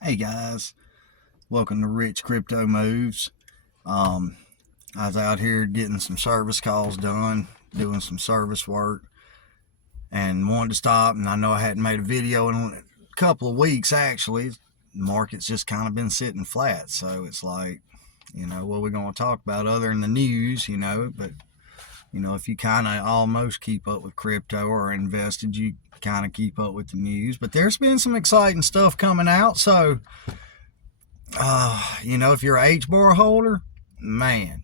Hey guys, welcome to Rich Crypto Moves. I was out here getting some service calls done, doing some service work, and wanted to stop. And I know I hadn't made a video in a couple of weeks actually. The market's just kind of been sitting flat, so it's like, what are we going to talk about other than the news, But, if you kind of almost keep up with crypto or invested, you kind of keep up with the news. But there's been some exciting stuff coming out, so if you're a HBAR holder, man,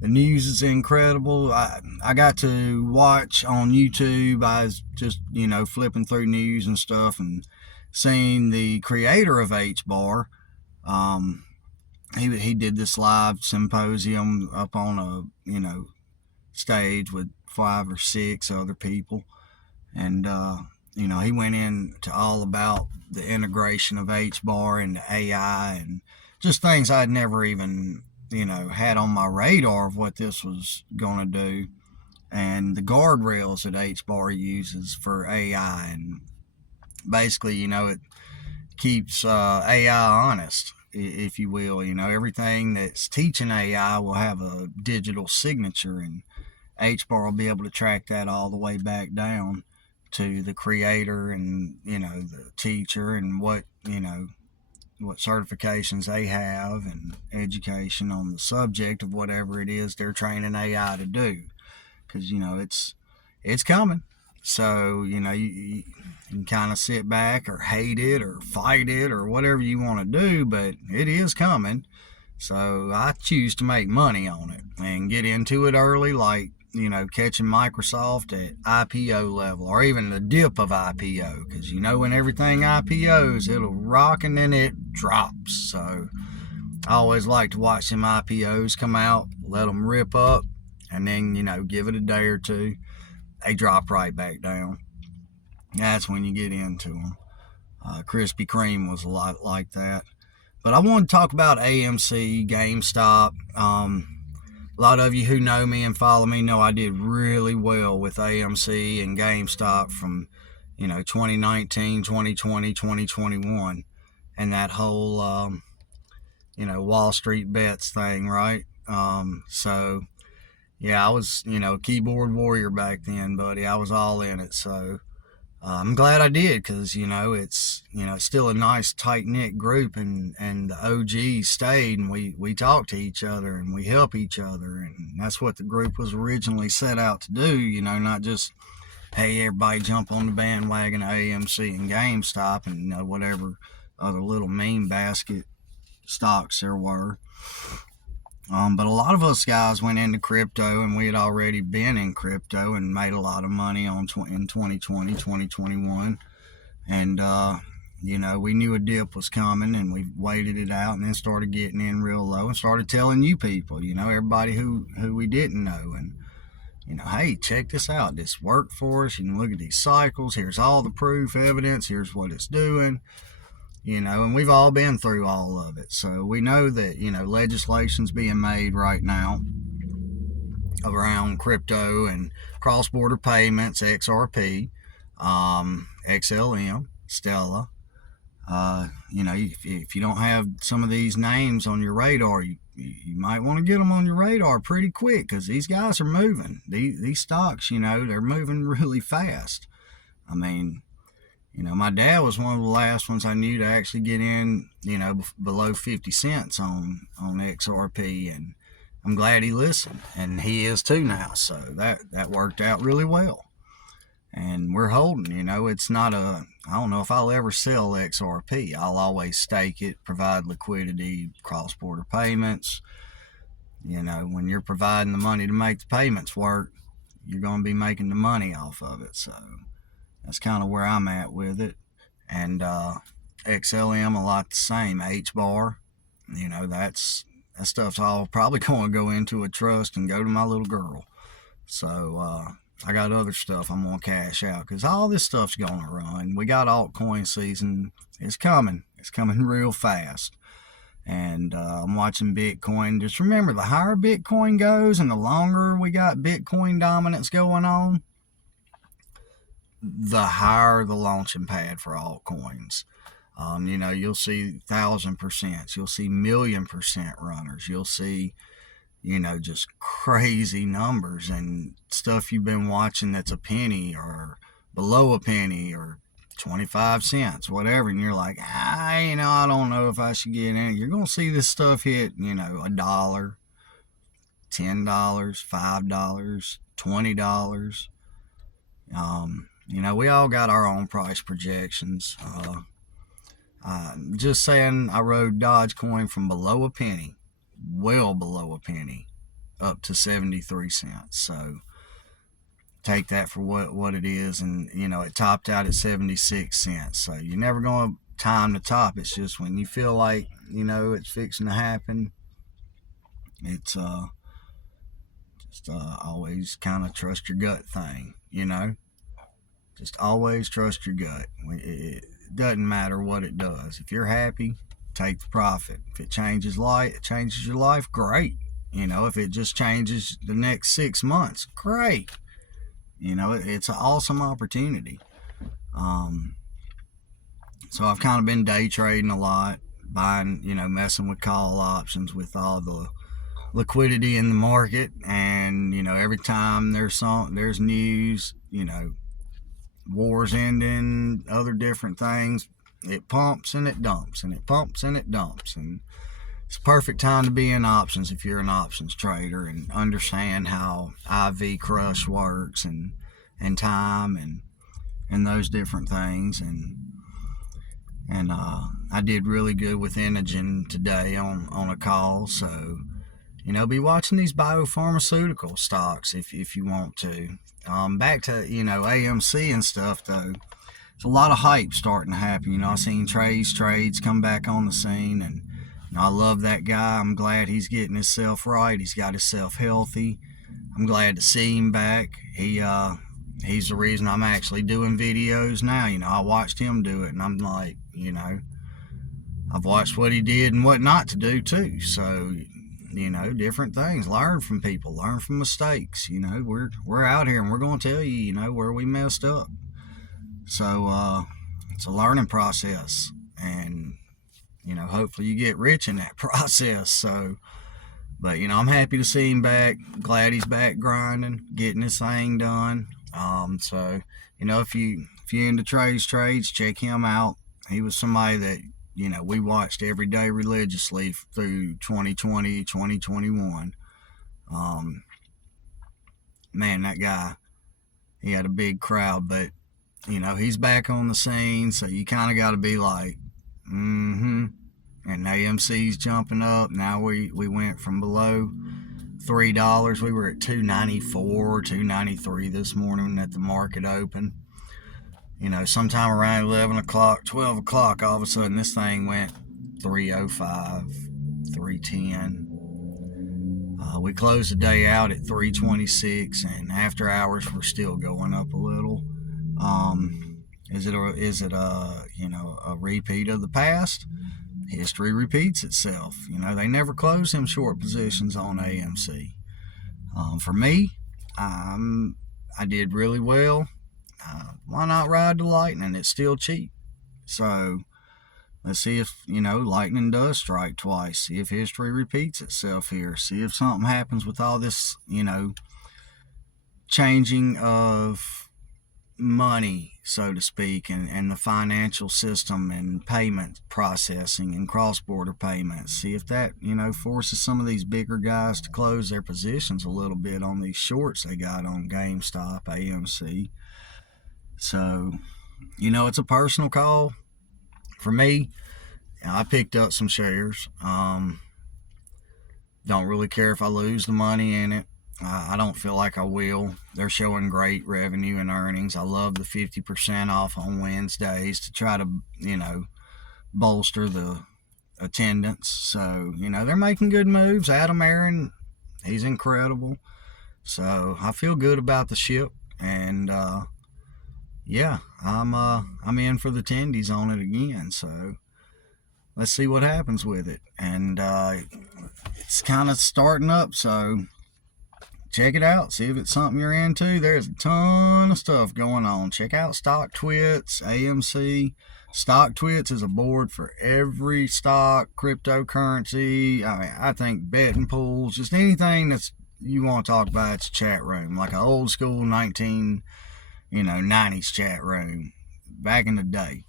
the news is incredible. I got to watch on YouTube. I was just, flipping through news and stuff and seeing the creator of HBAR. He did this live symposium up on a, stage with 5 or 6 other people. And, he went into all about the integration of HBAR and AI and just things I'd never even, had on my radar of what this was going to do, and the guardrails that HBAR uses for AI. And basically, it keeps AI honest, if you will. Everything that's teaching AI will have a digital signature, and HBAR will be able to track that all the way back down to the creator and the teacher and what certifications they have and education on the subject of whatever it is they're training AI to do, because it's coming. So you can kind of sit back or hate it or fight it or whatever you want to do, but it is coming. So I choose to make money on it and get into it early, like catching Microsoft at IPO level, or even the dip of IPO, because when everything IPOs, it'll rock and then it drops. So I always like to watch them IPOs come out, let them rip up, and then give it a day or two, they drop right back down. That's when you get into them. Krispy Kreme was a lot like that. But I want to talk about AMC, GameStop. A lot of you who know me and follow me know I did really well with AMC and GameStop from 2019, 2020, 2021, and that whole Wall Street bets thing, right? So yeah, I was keyboard warrior back then, buddy. I was all in it. So I'm glad I did, because it's still a nice tight knit group, and the OGs stayed, and we talk to each other and we help each other, and that's what the group was originally set out to do. Not just, hey, everybody jump on the bandwagon of AMC and GameStop and whatever other little meme basket stocks there were. But a lot of us guys went into crypto, and we had already been in crypto and made a lot of money in 2020, 2021. And, we knew a dip was coming, and we waited it out and then started getting in real low and started telling you people, everybody who we didn't know. And, hey, check this out. This worked for us. You can look at these cycles. Here's all the proof, evidence. Here's what it's doing. And we've all been through all of it. So we know that, legislation's being made right now around crypto and cross-border payments, XRP, XLM, Stellar. If you don't have some of these names on your radar, you might want to get them on your radar pretty quick, because these guys are moving. These stocks, they're moving really fast. I mean, my dad was one of the last ones I knew to actually get in, below 50 cents on XRP, and I'm glad he listened, and he is too now. So that worked out really well, and we're holding. It's not I don't know if I'll ever sell XRP. I'll always stake it, provide liquidity, cross-border payments. When you're providing the money to make the payments work, you're going to be making the money off of it. So that's kind of where I'm at with it. And XLM, a lot the same. HBAR, that stuff's all probably going to go into a trust and go to my little girl. So I got other stuff I'm going to cash out, because all this stuff's going to run. We got altcoin season. It's coming. It's coming real fast. And I'm watching Bitcoin. Just remember, the higher Bitcoin goes and the longer we got Bitcoin dominance going on, the higher the launching pad for altcoins. You know, you'll see 1,000%, you'll see 1,000,000% runners, you'll see, you know, just crazy numbers and stuff you've been watching that's a penny or below a penny or 25 cents, whatever, and you're like, you know, I don't know if I should get in it. You're gonna see this stuff hit, you know, $1, $10, $5, $20. You know, we all got our own price projections. Just saying, I rode Dogecoin from below a penny, well below a penny, up to 73 cents. So take that for what it is. And, you know, it topped out at 76 cents. So you're never going to time the top. It's just when you feel like, you know, it's fixing to happen, it's just always kind of trust your gut thing, you know. Just always trust your gut. It doesn't matter what it does. If you're happy, take the profit. If it changes your life, great. You know, if it just changes the next 6 months, great. You know, it's an awesome opportunity. So I've kind of been day trading a lot, buying, you know, messing with call options with all the liquidity in the market. And, you know, every time there's news, you know, wars ending, other different things, it pumps and it dumps, and it pumps and it dumps. And it's a perfect time to be in options if you're an options trader and understand how IV crush works and time and those different things. And I did really good with Inogen today on a call. So, you know, be watching these biopharmaceutical stocks if you want to. Back to, you know, AMC and stuff, though. There's a lot of hype starting to happen. You know, I've seen trades come back on the scene, and you know, I love that guy. I'm glad he's getting himself right. He's got himself healthy. I'm glad to see him back. He's the reason I'm actually doing videos now. You know, I watched him do it, and I'm like, you know, I've watched what he did and what not to do too. So, you know, different things. Learn from people. Learn from mistakes. You know, we're out here and we're going to tell you, you know, where we messed up. So it's a learning process, and you know, hopefully you get rich in that process. So, but you know, I'm happy to see him back. Glad he's back grinding, getting his thing done. So you know, if you into trades, check him out. He was somebody that, you know, we watched every day religiously through 2020, 2021. Man, that guy, he had a big crowd, but you know, he's back on the scene, so you kind of got to be like, and AMC's jumping up. Now we went from below $3. We were at $2.94, $2.93 this morning at the market open. You know, sometime around 11 o'clock, 12 o'clock, all of a sudden this thing went 305, 310. We closed the day out at 326, and after hours we're still going up a little. Is it a you know, a repeat of the past? History repeats itself. You know, they never close them short positions on AMC. For me, I did really well. Why not ride the lightning? It's still cheap. So let's see if, you know, lightning does strike twice. See if history repeats itself here. See if something happens with all this, you know, changing of money, so to speak, and the financial system and payment processing and cross-border payments. See if that, you know, forces some of these bigger guys to close their positions a little bit on these shorts they got on GameStop, AMC. So, you know, it's a personal call. For me, I picked up some shares. Don't really care if I lose the money in it. I don't feel like I will. They're showing great revenue and earnings. I love the 50% off on Wednesdays to try to, you know, bolster the attendance. So, you know, they're making good moves. Adam Aaron, he's incredible. So I feel good about the ship, and yeah, I'm in for the tendies on it again. So let's see what happens with it. And it's kind of starting up, so check it out. See if it's something you're into. There's a ton of stuff going on. Check out StockTwits, AMC. StockTwits is a board for every stock, cryptocurrency. I think betting pools, just anything that's you want to talk about. It's a chat room, like an old school 90s chat room back in the day,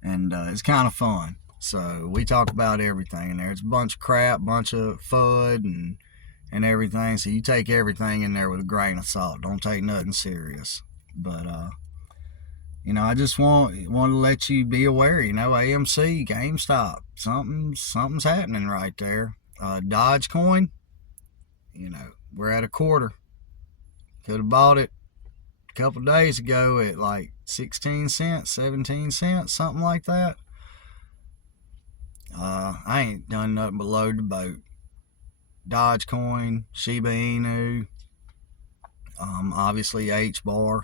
and it's kind of fun. So we talk about everything in there. It's a bunch of crap, bunch of FUD and everything. So you take everything in there with a grain of salt. Don't take nothing serious. But I just want to let you be aware. AMC, GameStop, something's happening right there. Dogecoin, we're at a quarter. Could have bought it a couple days ago at like 16 cents, 17 cents, something like that. I ain't done nothing but load the boat. Dogecoin, Shiba Inu, obviously HBAR.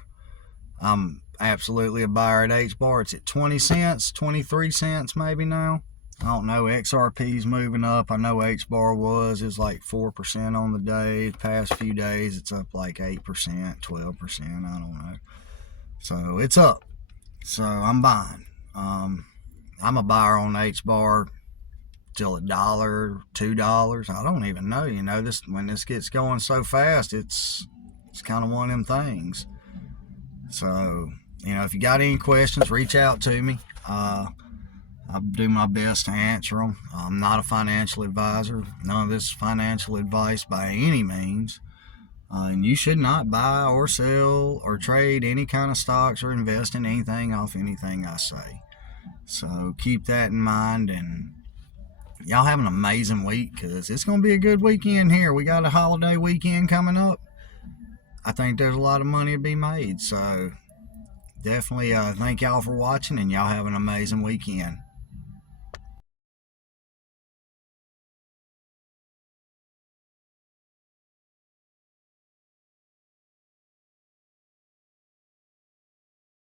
I'm absolutely a buyer at HBAR. It's at 20 cents, 23 cents maybe now. I don't know. XRP's moving up. I know HBAR was like 4% on the day. The past few days, it's up like 8%, 12%. I don't know. So it's up. So I'm buying. I'm a buyer on HBAR till $1, $2. I don't even know. When this gets going so fast, it's kind of one of them things. So, if you got any questions, reach out to me. I'll do my best to answer them. I'm not a financial advisor. None of this is financial advice by any means. And you should not buy or sell or trade any kind of stocks or invest in anything off anything I say. So keep that in mind, and y'all have an amazing week, because it's going to be a good weekend here. We got a holiday weekend coming up. I think there's a lot of money to be made. So definitely thank y'all for watching, and y'all have an amazing weekend.